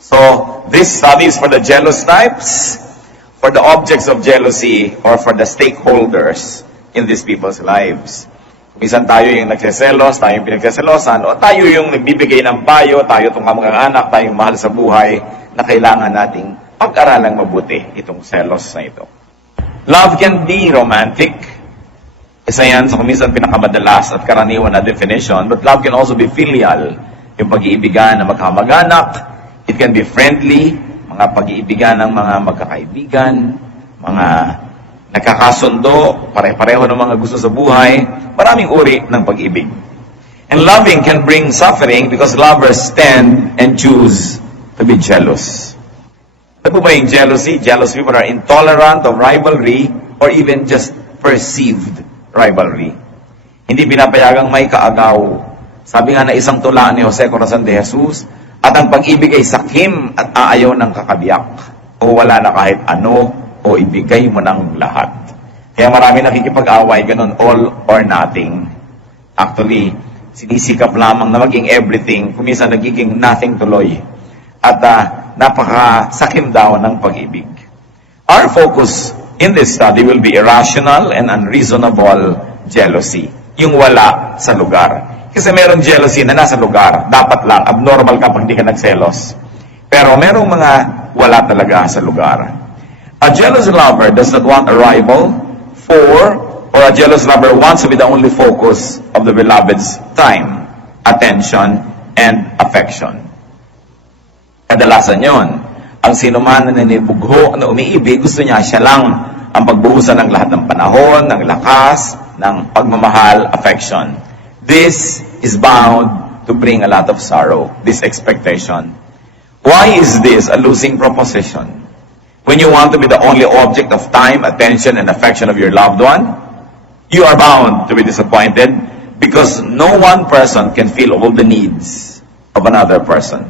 So, this study is for the jealous types, for the objects of jealousy, or for the stakeholders in these people's lives. Minsan tayo yung nagseselos, tayo yung pinagseselosan, o tayo yung nagbibigay ng payo, tayo itong kamag-anak, tayo yung mahal sa buhay, na kailangan nating pag-aralang mabuti itong selos na ito. Love can be romantic. Isa yan sa kuminsan pinakamadalas at karaniwan na definition, but love can also be filial, yung pag-iibigan na magkamag-anak. It can be friendly, mga pag-iibigan ng mga magkakaibigan, mga nagkakasundo, pare-pareho ng mga gusto sa buhay, maraming uri ng pag-ibig. And loving can bring suffering because lovers tend and choose to be jealous. Ano po ba yung jealousy? Jealous people are intolerant of rivalry or even just perceived rivalry. Hindi pinapayagang may kaagaw. Sabi nga na isang tula ni Jose Corazon de Jesus, at ang pag-ibig ay sakim at aayaw ng kakabiyak, o wala na kahit ano, o ibigay mo ng lahat. Kaya marami nakikipag-away, ganun, all or nothing. Actually, sinisikap lamang na maging everything, kuminsan nagiging nothing tuloy. At napakasakim daw ng pag-ibig. Our focus in this study will be irrational and unreasonable jealousy. Yung wala sa lugar. Kasi meron jealousy na nasa lugar. Dapat lang, abnormal ka pag di ka nagselos. Pero merong mga wala talaga sa lugar. A jealous lover does not want a rival or a jealous lover wants to be the only focus of the beloved's time, attention, and affection. Kadalasan yon. Ang sino man na nanibugho, na umiibig, gusto niya siya lang ang pagbuhusan ng lahat ng panahon, ng lakas, ng pagmamahal, affection. This is bound to bring a lot of sorrow, this expectation. Why is this a losing proposition? When you want to be the only object of time, attention, and affection of your loved one, you are bound to be disappointed because no one person can fill all the needs of another person.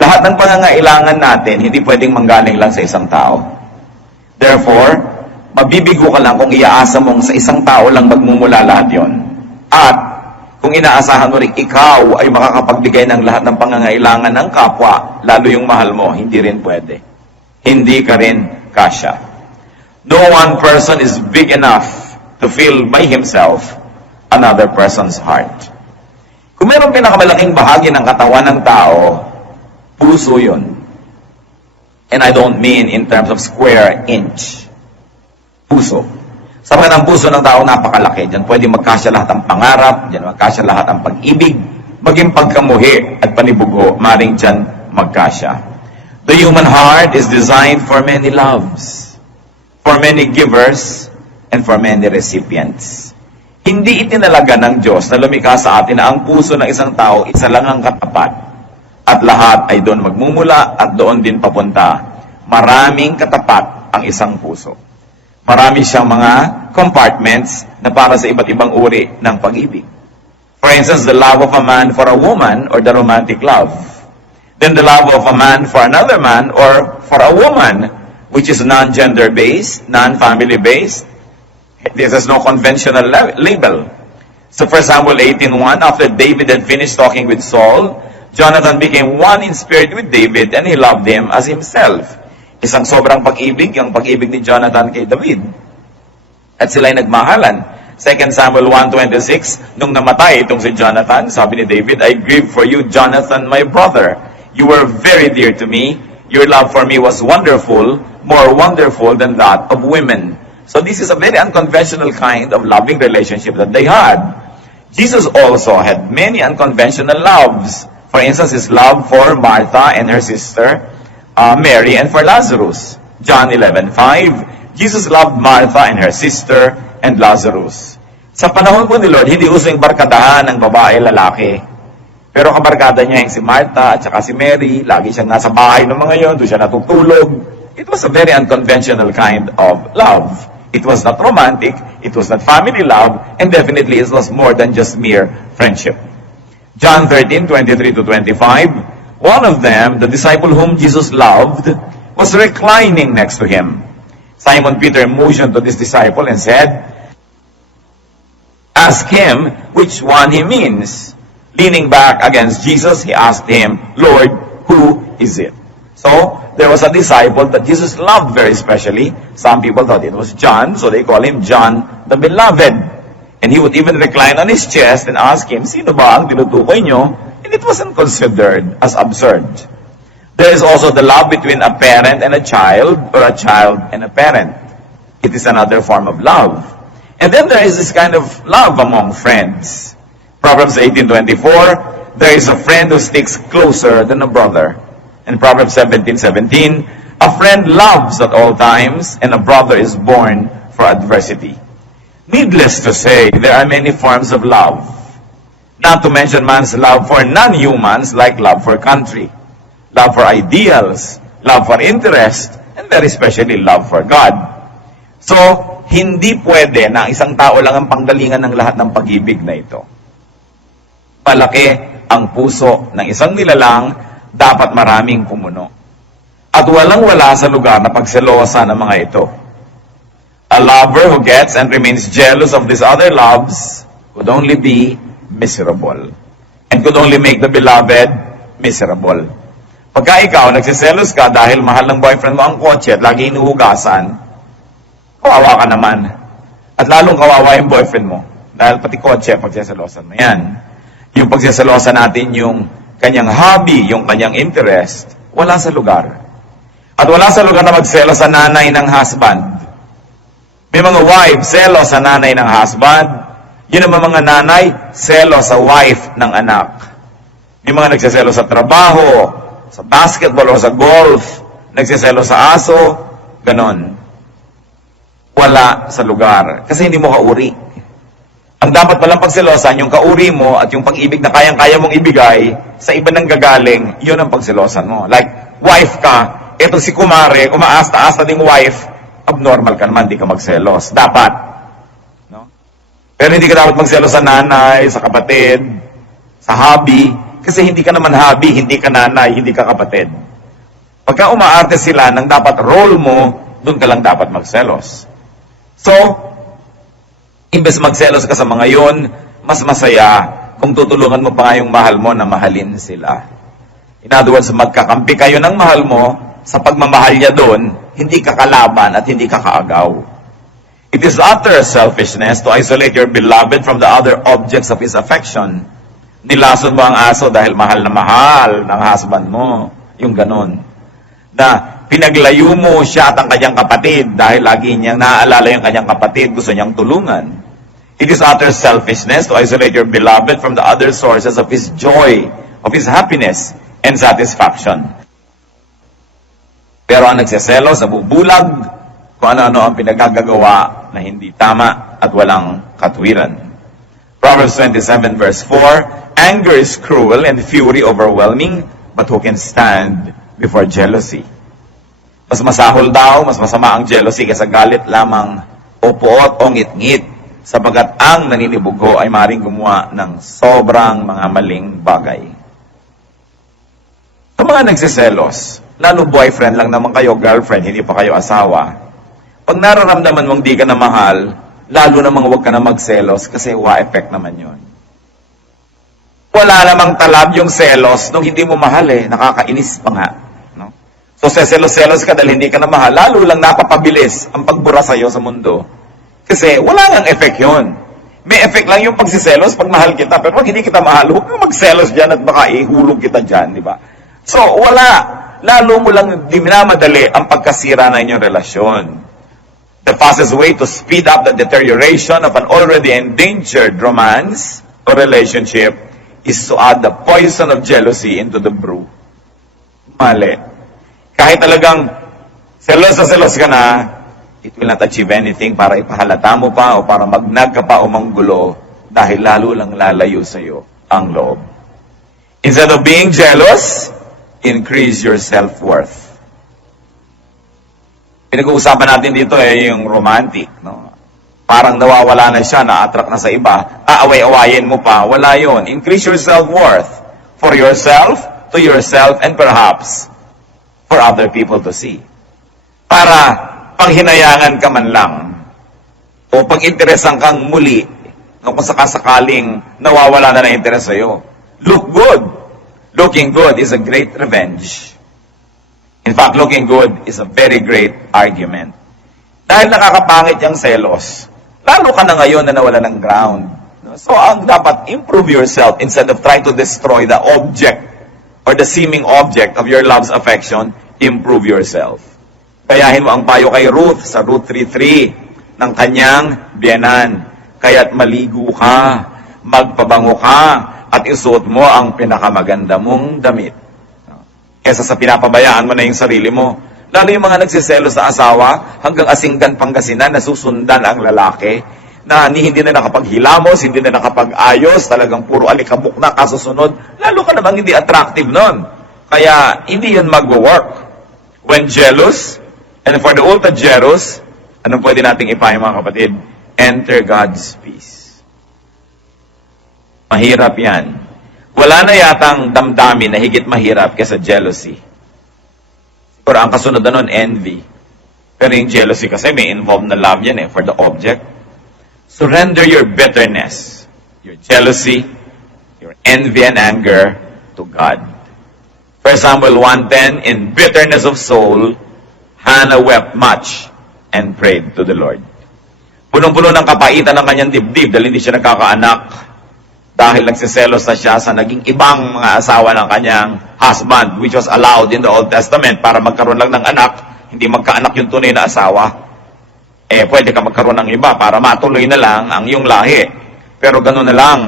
Lahat ng pangangailangan natin, hindi pwedeng manggaling lang sa isang tao. Therefore, mabibigo ka lang kung iaasa mong sa isang tao lang magmumula lahat yon. At kung inaasahan mo rin ikaw ay makakapagbigay ng lahat ng pangangailangan ng kapwa, lalo yung mahal mo, hindi rin pwede. Hindi ka rin kasya. No one person is big enough to fill by himself another person's heart. Kung mayroong pinakamalaking bahagi ng katawan ng tao, puso yun. And I don't mean in terms of square inch. Puso. Sabi ng puso ng tao, napakalaki. Diyan pwede magkasya lahat ng pangarap, diyan magkasya lahat ng pag-ibig, maging pagkamuhi at panibugo, maring diyan magkasya. The human heart is designed for many loves, for many givers, and for many recipients. Hindi itinalaga ng Diyos na lumikha sa atin na ang puso ng isang tao, isa lang ang katapat. At lahat ay doon magmumula at doon din papunta. Maraming katapat ang isang puso. Marami siyang mga compartments na para sa iba't ibang uri ng pag-ibig. For instance, the love of a man for a woman or the romantic love. Then the love of a man for another man or for a woman, which is non-gender-based, non-family-based. This has no conventional label. So 1 Samuel 18:1, after David had finished talking with Saul, Jonathan became one in spirit with David and he loved him as himself. Isang sobrang pag-ibig, yung pag-ibig ni Jonathan kay David. At sila'y nagmahalan. 2 Samuel 1:26, nung namatay itong si Jonathan, sabi ni David, I grieve for you, Jonathan, my brother. You were very dear to me. Your love for me was wonderful, more wonderful than that of women. So this is a very unconventional kind of loving relationship that they had. Jesus also had many unconventional loves. For instance, his love for Martha and her sister, Mary, and for Lazarus. John 11:5, Jesus loved Martha and her sister and Lazarus. Sa panahon po ni Lord, hindi uso yung barkadahan ng babae, lalaki. Pero kabarkada niya yung si Martha at saka si Mary. Lagi siyang nasa bahay ng mga yon, doon siya natutulog. It was a very unconventional kind of love. It was not romantic, it was not family love, and definitely it was more than just mere friendship. John 13:23-25, one of them, the disciple whom Jesus loved, was reclining next to him. Simon Peter motioned to this disciple and said, Ask him which one he means. Leaning back against Jesus, he asked him, Lord, who is it? So, there was a disciple that Jesus loved very specially. Some people thought it was John, so they call him John the Beloved. And he would even recline on his chest and ask him, sino ba ang tinutukoy nyo? And it wasn't considered as absurd. There is also the love between a parent and a child, or a child and a parent. It is another form of love. And then there is this kind of love among friends. Proverbs 18:24, there is a friend who sticks closer than a brother. And Proverbs 17:17, a friend loves at all times, and a brother is born for adversity. Needless to say, there are many forms of love. Not to mention man's love for non-humans, like love for country, love for ideals, love for interest, and very especially love for God. So, hindi pwede na isang tao lang ang panggalingan ng lahat ng pag-ibig na ito. Malaki ang puso ng isang nilalang, dapat maraming pumuno. At walang-wala sa lugar na pagselosa ng mga ito. A lover who gets and remains jealous of these other loves could only be miserable. And could only make the beloved miserable. Pagka ikaw, nagsiselos ka dahil mahal ng boyfriend mo ang kotse at lagi inuhugasan, kawawa ka naman. At lalong kawawa yung boyfriend mo. Dahil pati kotse, pagsiselosan mo yan. Yung pagsiselosan natin, yung kanyang hobby, yung kanyang interest, wala sa lugar. At wala sa lugar na magselos sa nanay ng husband. May mga wife, selos sa nanay ng husband. Yun naman mga nanay, selos sa wife ng anak. May mga nagsiselos sa trabaho, sa basketball o sa golf, nagsiselos sa aso, ganon. Wala sa lugar. Kasi hindi mo kauri. Ang dapat palang pagselosan, yung kauri mo at yung pag-ibig na kayang-kaya mong ibigay sa iba nang gagaling, yun ang pagselosan mo. Like, wife ka, eto si kumare, umaasta-asta ding wife, abnormal ka naman, di ka magselos. Dapat. No? Pero hindi ka dapat magselos sa nanay, sa kapatid, sa hobby, kasi hindi ka naman hobby, hindi ka nanay, hindi ka kapatid. Pagka umaarte sila ng dapat role mo, doon ka lang dapat magselos. So, imbes magselos ka sa mga yon, mas masaya kung tutulungan mo pa nga yung mahal mo na mahalin sila. In other words, magkakampi kayo ng mahal mo, sa pagmamahal niya doon, hindi ka kalaban at hindi ka kaagaw. It is utter selfishness to isolate your beloved from the other objects of his affection. Nilason mo ang aso dahil mahal na mahal ng husband mo. Yung ganon. Na pinaglayo mo siya at ang kanyang kapatid dahil lagi niyang naaalala yung kanyang kapatid, gusto niyang tulungan. It is utter selfishness to isolate your beloved from the other sources of his joy, of his happiness, and satisfaction. Pero ang nagseselos, nabubulag, kung ano-ano ang pinagagagawa na hindi tama at walang katwiran. Proverbs 27 verse 4, anger is cruel and fury overwhelming, but who can stand before jealousy? Mas masahol daw, mas masama ang jealousy kaysa galit lamang o puot o ngit-ngit, sapagat ang naninibugo ay maring gumawa ng sobrang mga maling bagay. Sa mga nagsiselos, lalo boyfriend lang naman kayo, girlfriend, hindi pa kayo asawa, pag nararamdaman mong di ka na mahal, lalo namang huwag ka na magselos kasi wa-effect naman yon. Wala namang talab yung selos nung hindi mo mahal nakakainis pa nga. No? So seselos-selos ka dahil hindi ka na mahal, lalo lang napapabilis ang pagbura sa'yo sa mundo. Kasi wala ngang effect yun. May effect lang yung pagsiselos pag mahal kita, pero pag hindi kita mahal, huwag kang magselos dyan at baka ihulog kita dyan, di ba? So wala. Lalo mo lang dinamadali ang pagkasira na inyong relasyon. The fastest way to speed up the deterioration of an already endangered romance or relationship is to add the poison of jealousy into the brew. Mali. Kahit talagang selos na selos ka na, it will not achieve anything para ipahalata mo pa o para magnag ka pa o manggulo dahil lalo lang lalayo sa iyo ang loob. Instead of being jealous, increase your self-worth. Pinag-uusapan natin dito yung romantic. No? Parang nawawala na siya, na-attract na sa iba. Aaway-awayin mo pa. Wala yon. Increase your self-worth for yourself, to yourself, and perhaps for other people to see. Para panghinayangan ka man lang o pag-interesan kang muli kung sakasakaling nawawala na ng interes sa'yo. Look good. Looking good is a great revenge. In fact, looking good is a very great argument. Dahil nakakapangit yung selos, lalo ka na ngayon na nawala ng ground. So, ang dapat, improve yourself instead of trying to destroy the object or the seeming object of your love's affection, improve yourself. Kayahin mo ang payo kay Ruth sa Ruth 3:3 ng kanyang biyanan. Kaya't maligo ka, magpabango ka, at isuot mo ang pinakamaganda mong damit. Kesa sa pinapabayaan mo na yung sarili mo. Lalo yung mga nagsiselos sa asawa, hanggang Asinggan, Pangasinan, nasusundan ang lalaki, na hindi na nakapaghilamos, hindi na nakapag-ayos, talagang puro alikabok na kasusunod, lalo ka namang hindi attractive nun. Kaya, hindi yun mag-work. When jealous, and for the ultra jealous, anong pwede nating ipahin mga kapatid? Enter God's peace. Mahirap yan. Wala na yatang damdamin na higit mahirap kaysa jealousy. Pero ang kasunod na nun, envy. Pero yung jealousy kasi may involved na love yan for the object. Surrender your bitterness, your jealousy, your envy and anger to God. 1 Samuel 1:10, in bitterness of soul, Hannah wept much and prayed to the Lord. Punong-puno ng kapaitan ng kanyang dibdib dahil hindi siya nagkakaanak. Dahil nagsiselos na siya sa naging ibang mga asawa ng kanyang husband, which was allowed in the Old Testament para magkaroon lang ng anak, hindi magkaanak yung tunay na asawa. Pwede ka magkaroon ng iba para matuloy na lang ang iyong lahi. Pero gano'n na lang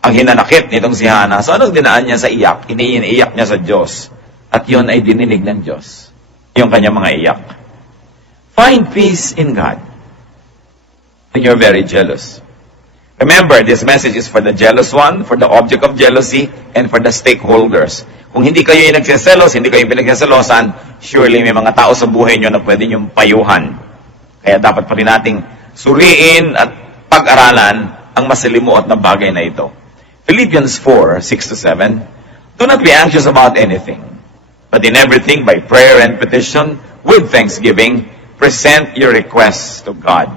ang hinanakit nitong si Hannah. So anong dinaan niya sa iyak? Iniiyak niya sa Diyos. At yun ay dininig ng Diyos. Yung kanyang mga iyak. Find peace in God when you're very jealous. Remember, this message is for the jealous one, for the object of jealousy, and for the stakeholders. Kung hindi kayo yung nagsiselos, hindi kayo yung pinagsiselosan, surely may mga tao sa buhay nyo na pwede nyo payuhan. Kaya dapat pa rin nating suriin at pag-aralan ang masalimuot na bagay na ito. Philippians 4:6-7, do not be anxious about anything, but in everything by prayer and petition, with thanksgiving, present your requests to God.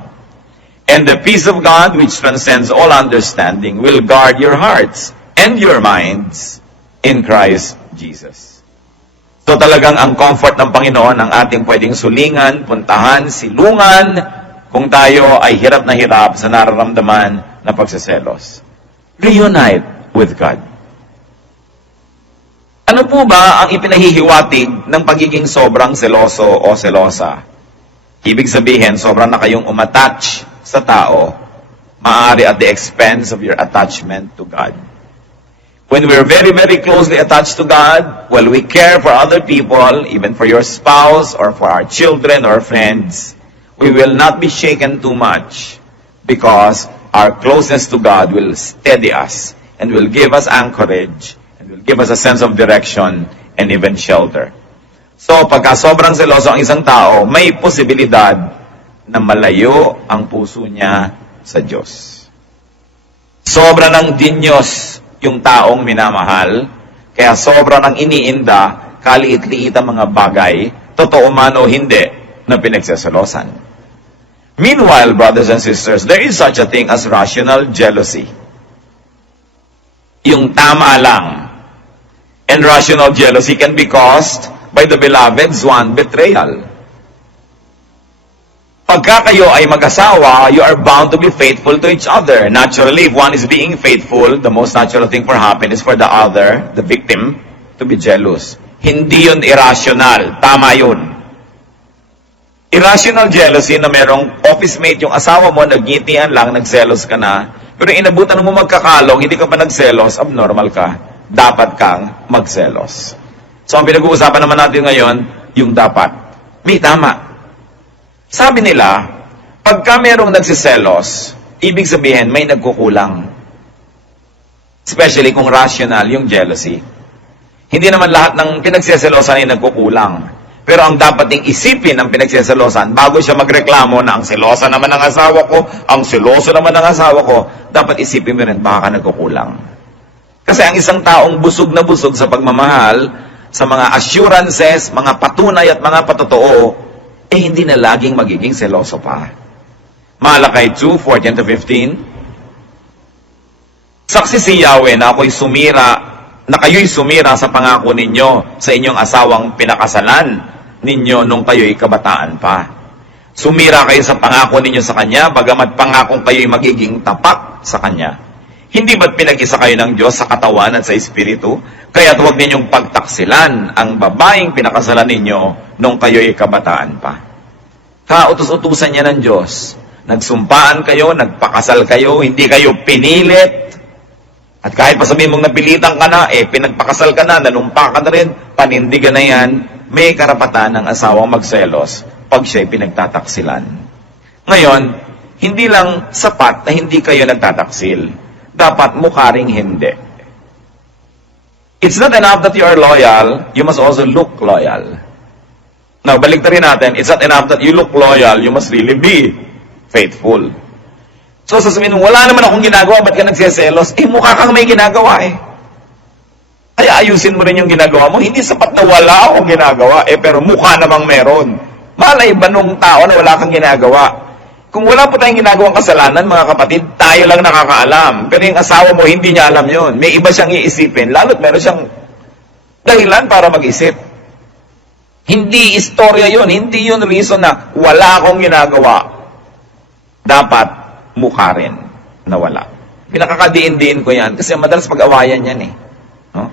And the peace of God, which transcends all understanding, will guard your hearts and your minds in Christ Jesus. So talagang ang comfort ng Panginoon ang ating pwedeng sulingan, puntahan, silungan, kung tayo ay hirap na hirap sa nararamdaman na pagsiselos. Reunite with God. Ano po ba ang ipinahihiwatig ng pagiging sobrang seloso o selosa? Ibig sabihin, sobrang na kayong umattach sa tao, maaari at the expense of your attachment to God. When we're very, very closely attached to God, well, we care for other people, even for your spouse or for our children or friends, we will not be shaken too much because our closeness to God will steady us and will give us anchorage and will give us a sense of direction and even shelter. So, pagka sobrang seloso ang isang tao, may posibilidad na malayo ang puso niya sa Diyos. Sobra ng dinyos yung taong minamahal, kaya sobra ng iniinda, kaliit-liit ang mga bagay, totoo man o hindi, na pinagsasalosan. Meanwhile, brothers and sisters, there is such a thing as rational jealousy. Yung tama lang. And rational jealousy can be caused by the beloved's one betrayal. Pagka kayo ay mag-asawa, you are bound to be faithful to each other. Naturally, if one is being faithful, the most natural thing for happen is for the other, the victim, to be jealous. Hindi yun irrational. Tama yun. Irrational jealousy na merong office mate yung asawa mo, nagngitian lang, nagselos ka na, pero inabutan mo magkakalong, hindi ka pa nagselos, abnormal ka. Dapat kang magselos. So, ang pinag-uusapan naman natin ngayon, yung dapat. May tama. Sabi nila, pagka merong nagsiselos, ibig sabihin may nagkukulang. Especially kung rational yung jealousy. Hindi naman lahat ng pinagsiselosan ay nagkukulang. Pero ang dapat ding isipin ng pinagsiselosan, bago siya magreklamo na ang selosa naman ng asawa ko, ang seloso naman ng asawa ko, dapat isipin mo rin baka nagkukulang. Kasi ang isang taong busog na busog sa pagmamahal, sa mga assurances, mga patunay at mga patotoo, hindi na laging magiging seloso pa. Malakay 2:14-15, saksi si Yahweh na ako'y sumira na kayo'y sumira sa pangako ninyo sa inyong asawang pinakasalan ninyo nung kayo'y kabataan pa. Sumira kayo sa pangako ninyo sa Kanya, bagamat pangakong kayo'y magiging tapat sa Kanya. Hindi ba't pinag-isa kayo ng Diyos sa katawan at sa Espiritu? Kaya't huwag ninyong pagtaksilan ang babaeng pinakasalan ninyo nung kayo'y kabataan pa. Kautos-utusan niya ng Diyos. Nagsumpaan kayo, nagpakasal kayo, hindi kayo pinilit. At kahit pa sabihin mong napilitan ka na, pinagpakasal ka na, nanumpa ka na rin, panindigan na yan, may karapatan ng asawang magselos pag siya'y pinagtataksilan. Ngayon, hindi lang sapat na hindi kayo nagtataksil. Dapat mukha ring hindi. It's not enough that you are loyal, you must also look loyal. Now, balik rin natin, it's not enough that you look loyal, you must really be faithful. So, sasabihin mo, wala naman akong ginagawa, ba't ka nagsiselos? Mukha kang may ginagawa Kaya ayusin mo rin yung ginagawa mo. Hindi sapat na wala akong ginagawa, pero mukha namang meron. Malay ba nung tao na wala kang ginagawa? Kung wala po tayong ginagawang kasalanan, mga kapatid, tayo lang nakakaalam. Pero yung asawa mo, hindi niya alam yon. May iba siyang iisipin, lalo't meron siyang dahilan para mag-isip. Hindi istorya yon, hindi yun reason na wala akong ginagawa. Dapat mukha rin na wala. Pinakakadiin-diin ko yan kasi madalas pag-awayan yan No?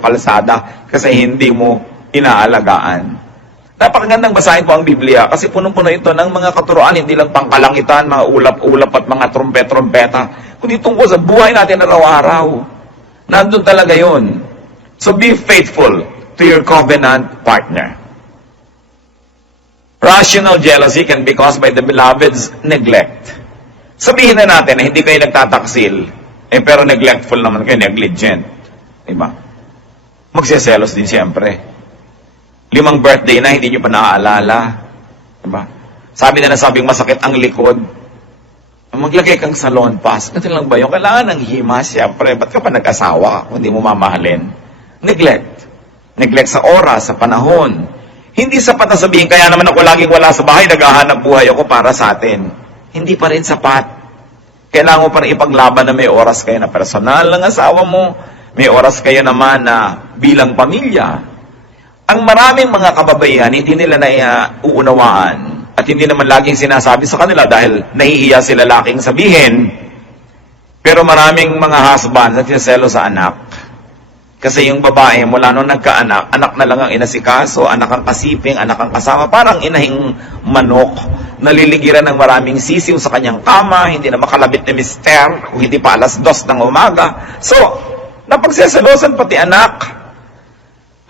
Kalsada kasi hindi mo inaalagaan. Napakagandang basahin po ang Biblia kasi punong-puno ito ng mga katuroan, hindi lang pangkalangitan, mga ulap-ulap at mga trompet-trompeta, kundi tungkol sa buhay natin araw-araw. Nandun talaga yun. So be faithful to your covenant partner. Rational jealousy can be caused by the beloved's neglect. Sabihin na natin na hindi kayo nagtataksil, pero neglectful naman kayo, negligent. Diba? Magsiselos din siyempre. 5 birthday na, hindi nyo pa naaalala. Diba? Sabi na nasabing masakit ang likod. Maglagay kang salon pass. Ganito lang ba yun? Kailangan ng himas, siyempre. Ba't ka pa nag-asawa kung hindi mo mamahalin? Neglect. Neglect sa oras, sa panahon. Hindi sapat na sabihin, kaya naman ako laging wala sa bahay, naghahanap buhay ako para sa atin. Hindi pa rin sapat. Kailangan mo pa rin ipaglaban na may oras kayo na personal ng asawa mo. May oras kayo naman na bilang pamilya. Ang maraming mga kababaihan, hindi nila nauunawaan at hindi naman laging sinasabi sa kanila dahil nahihiya sila laking sabihin. Pero maraming mga husbands na sineselo sa anak. Kasi yung babae, mula nung nagkaanak, anak na lang ang inasikaso, anak ang kasiping, anak ang kasama, parang inahing manok, naliligiran ng maraming sisiw sa kanyang kama, hindi na makalabit ni mister, hindi pa alas 2 ng umaga. So, napagseselosan pati anak.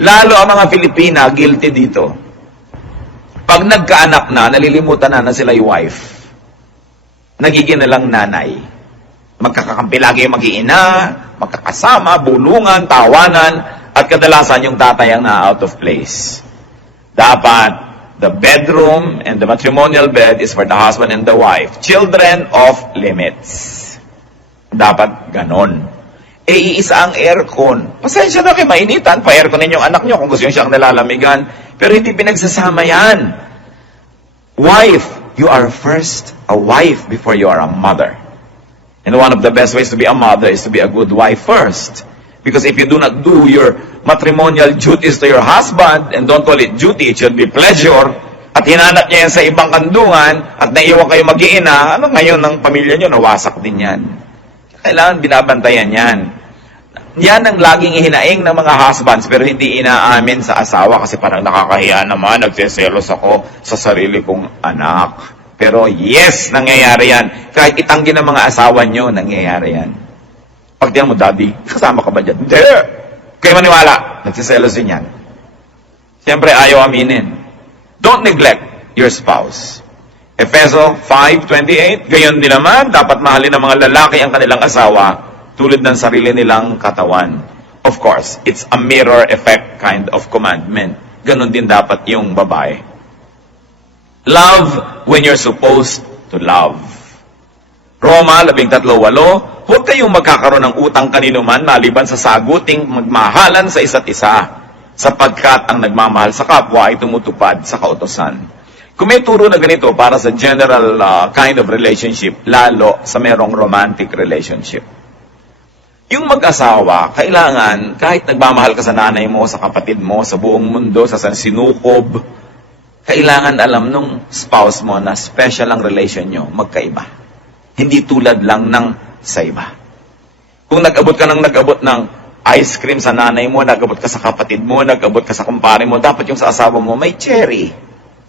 Lalo ang mga Filipina, guilty dito. Pag nagkaanak na, nalilimutan na sila yung wife. Nagiging na lang nanay. Magkakakampi lagi yung mag-iina, magkakasama, bulungan, tawanan, at kadalasan yung tatay ang na out of place. Dapat, the bedroom and the matrimonial bed is for the husband and the wife. Children off limits. Dapat ganon. Iisa ang aircon. Pasensya na kayo, mainitan. Pa-aircon ninyong anak nyo kung gusto nyo siyang nalalamigan. Pero hindi pinagsasama yan. Wife, you are first a wife before you are a mother. And one of the best ways to be a mother is to be a good wife first. Because if you do not do your matrimonial duties to your husband, and don't call it duty, it should be pleasure, at hinanap niya yan sa ibang kandungan, at naiwan kayo mag-iina, ano ngayon ng pamilya nyo, nawasak din yan. Kailangan binabantayan yan. Yan ang laging ihinaing ng mga husbands pero hindi inaamin sa asawa kasi parang nakakahiya naman, nagseselos ako sa sarili kong anak. Pero yes, nangyayari yan. Kahit itanggi ng mga asawa nyo, nangyayari yan. Pag diyan mo, Daddy, kasama ka ba dyan? Hindi! Kayo maniwala, nagseselos din yan. Siyempre, ayaw aminin. Don't neglect your spouse. Efeso 5:28, gayon din naman, dapat mahalin ng mga lalaki ang kanilang asawa tulad ng sarili nilang katawan. Of course, it's a mirror effect kind of commandment. Ganon din dapat yung babae. Love when you're supposed to love. Roma 13:8, huwag kayong magkakaroon ng utang kanino man maliban sa saguting magmahalan sa isa't isa, sapagkat ang nagmamahal sa kapwa ay tumutupad sa kautusan. Kung may turo na ganito para sa general kind of relationship, lalo sa merong romantic relationship. Yung mag-asawa, kailangan, kahit nagmamahal ka sa nanay mo, sa kapatid mo, sa buong mundo, sa sinukob, kailangan alam nung spouse mo na special ang relation nyo, magkaiba. Hindi tulad lang ng sa iba. Kung nag-abot ka ng ice cream sa nanay mo, nag-abot ka sa kapatid mo, nag-abot ka sa kumpare mo, dapat yung sa asawa mo may cherry.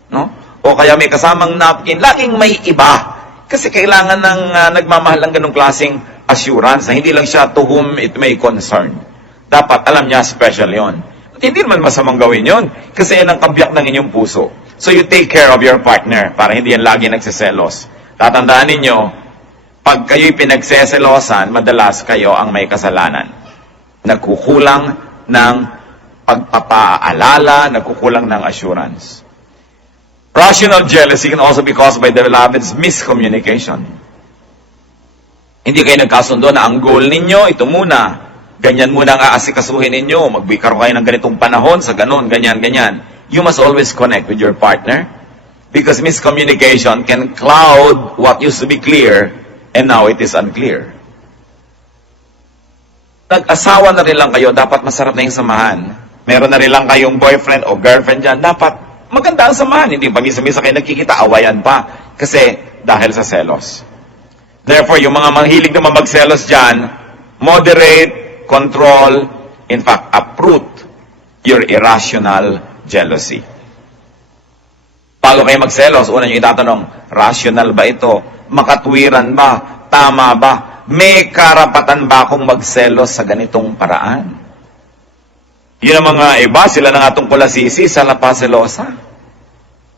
No? O kaya may kasamang napkin, laging may iba. Kasi kailangan ng nagmamahal ng ganong klaseng assurance na hindi lang siya to whom it may concern. Dapat alam niya special yon. At hindi naman masamang gawin yon kasi yan ang kabiyak ng inyong puso. So you take care of your partner para hindi yan lagi nagsiselos. Tatandaan ninyo, pag kayo'y pinagseselosan, madalas kayo ang may kasalanan. Nagkukulang ng pagpapaalala, nagkukulang ng assurance. Rational jealousy can also be caused by the beloved's miscommunication. Hindi kayo nagkasundo na ang goal ninyo, ito muna. Ganyan muna ang aasikasuhin ninyo. Magbikaro kayo ng ganitong panahon sa ganon, ganyan, ganyan. You must always connect with your partner because miscommunication can cloud what used to be clear and now it is unclear. Nag-asawa na rin lang kayo, dapat masarap na yung samahan. Meron na rin lang kayong boyfriend o girlfriend dyan, dapat maganda ang samahan, hindi pa misa-misa kayo nagkikita, awayan pa. Kasi dahil sa selos. Therefore, yung mga mahilig naman magselos dyan, moderate, control, in fact, uproot your irrational jealousy. Bago kayo magselos, una nyo itatanong, rational ba ito? Makatwiran ba? Tama ba? May karapatan ba akong magselos sa ganitong paraan? Yun ang mga iba, sila na nga itong kulasisi sa lapaselosa.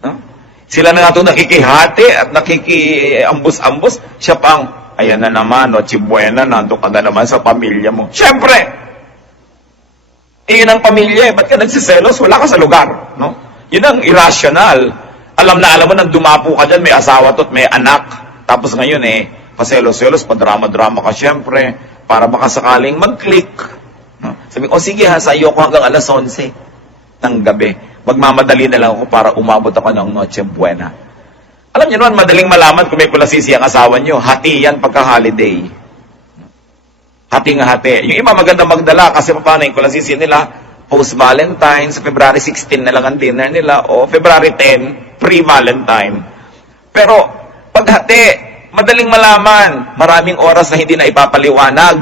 No? Sila na nga itong nakikihati at nakikiambus-ambus. Siya pang, ayan na naman, no, chibuena, nandun ka na naman sa pamilya mo. Siyempre! Iyon ang pamilya, ba't ka nagsiselos? Wala ka sa lugar. No? Yun ang irrational. Alam na alam mo, nang dumapo ka dyan, may asawa to at may anak. Tapos ngayon paselos-selos, padrama-drama ka siyempre, para baka sakaling mag-click. No? Sabi ko, sige ha, sa iyo ko hanggang alas 11 ng gabi. Magmamadali na lang ako para umabot ako ng Noche Buena. Alam niyo naman, madaling malaman kung may kulasisi ang asawa niyo. Hati yan pagka-holiday. Hati nga hati. Yung iba maganda magdala kasi paano yung kulasisi nila, post-Valentine, sa February 16 na lang ang dinner nila, o February 10, pre-Valentine. Pero, pag hati, madaling malaman, maraming oras na hindi na ipapaliwanag.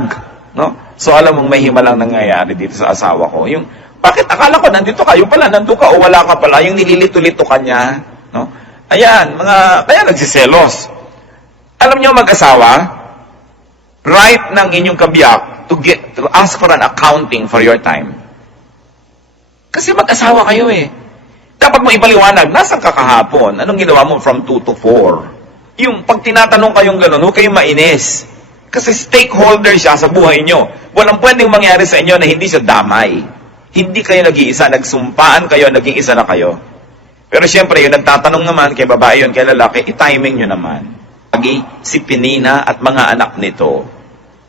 No? So, alam mong may himalang nangyayari dito sa asawa ko. Yung, bakit akala ko nandito ka? Yung pala, nandito ka o wala ka pala. Yung nililito-lito ka niya. No? Ayan, kaya nagsiselos. Alam niyo mag-asawa, right ng inyong kabiyak to ask for an accounting for your time. Kasi mag-asawa kayo Dapat mo ipaliwanag, nasan ka kahapon? Anong ginawa mo from 2 to 4? Yung pag tinatanong kayong gano'n, huwag kayong mainis. Kasi stakeholder siya sa buhay nyo. Walang pwedeng mangyari sa inyo na hindi siya damay. Hindi kayo nag-iisa, nagsumpaan kayo, naging isa na kayo. Pero siyempre, yung nagtatanong naman kay babae yun, kay lalaki, i-timing nyo naman. Lagi si Penina at mga anak nito.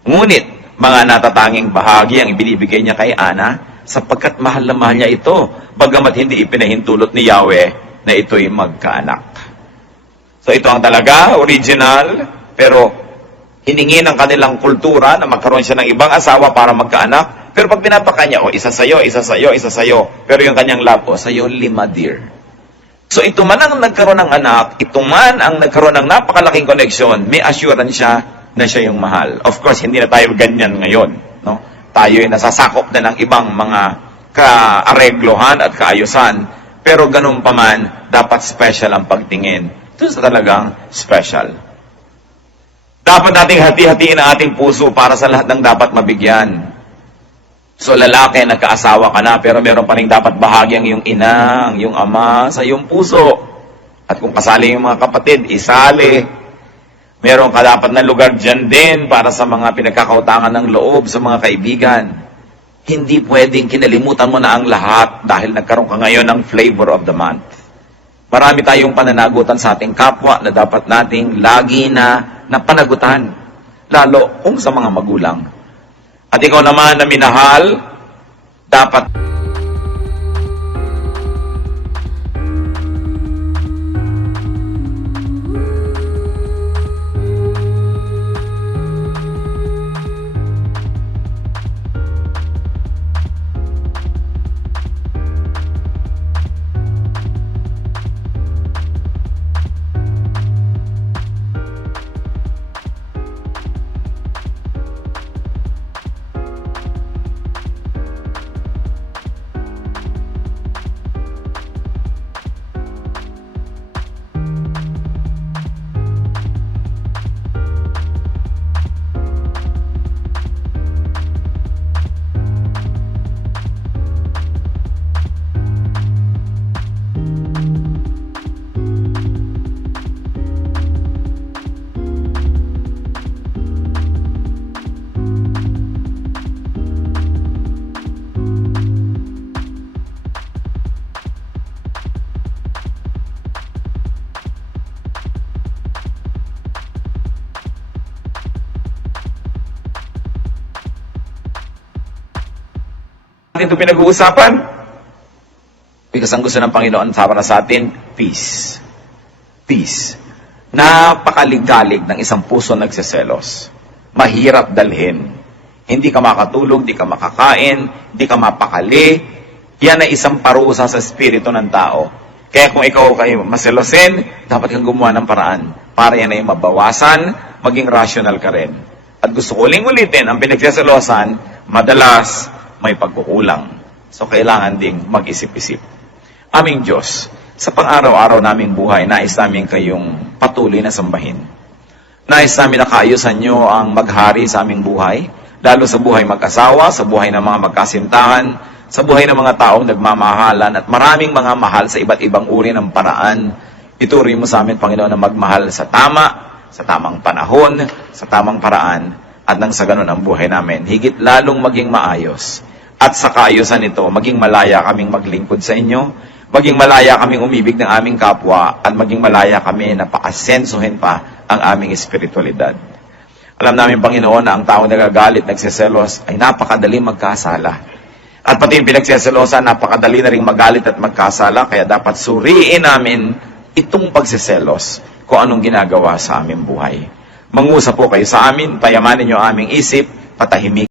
Ngunit, mga natatanging bahagi ang ibinibigay niya kay Ana, sapagkat mahal na mahal niya ito, bagamat hindi ipinahintulot ni Yahweh na ito'y magkaanak. So ito ang talaga, original, pero hiningi ng kanilang kultura na magkaroon siya ng ibang asawa para magkaanak. Pero pag pinapakanya, isa sa'yo, isa sa'yo, isa sa'yo. Pero yung kanyang love, sa'yo 5 dear. So ito man ang nagkaroon ng anak, ito man ang nagkaroon ng napakalaking connection, may assurance siya na siya yung mahal. Of course, hindi na tayo ganyan ngayon. No? Tayo ay nasasakop na ng ibang mga kaareglohan at kaayusan. Pero ganun pa man, dapat special ang pagtingin. Ito sa talagang special. Dapat nating hati-hatiin ang ating puso para sa lahat ng dapat mabigyan. So lalaki, nagkaasawa ka na, pero meron pa rin dapat bahagi ang iyong ina, ang iyong ama sa iyong puso. At kung kasali yung mga kapatid, isali. Meron ka dapat na lugar dyan din para sa mga pinagkakautangan ng loob sa mga kaibigan. Hindi pwedeng kinalimutan mo na ang lahat dahil nagkaroon ka ngayon ng flavor of the month. Marami tayong pananagutan sa ating kapwa na dapat nating lagi na panagutan. Lalo kung sa mga magulang. At ikaw naman na minahal, dapat ito pinag-uusapan. Because ang gusto ng Panginoon para sa atin, peace. Peace. Napakaligtalig ng isang puso nagseselos. Mahirap dalhin. Hindi ka makatulog, di ka makakain, di ka mapakali. Yan ay isang parusa sa espiritu ng tao. Kaya kung ikaw kayo maselosin, dapat kang gumawa ng paraan para yan ay mabawasan, maging rational ka rin. At gusto ko ulitin, ang pinagseselosan, madalas may pagkukulang. So, kailangan ding mag-isip-isip. Aming Diyos, sa pang-araw-araw naming buhay, nais namin kayong patuloy na sambahin. Nais namin na kaayusan nyo ang maghari sa aming buhay, lalo sa buhay mag-asawa, sa buhay ng mga magkasintahan, sa buhay ng mga taong nagmamahalan, at maraming mga mahal sa iba't ibang uri ng paraan. Ituri mo sa amin, Panginoon, na magmahal sa tamang panahon, sa tamang paraan, at nang sa ganun ang buhay namin, higit lalong maging maayos. At sa kaayusan nito, maging malaya kaming maglingkod sa inyo, maging malaya kaming umibig ng aming kapwa, at maging malaya kami na paasensuhin pa ang aming espiritualidad. Alam namin, Panginoon, na ang tao nagagalit, nagseselos, ay napakadali magkasala. At pati yung pinagseselosan, napakadali na rin magalit at magkasala, kaya dapat suriin namin itong pagseselos kung anong ginagawa sa aming buhay. Mangusap po kayo sa amin, payamanin niyo aming isip, patahimik.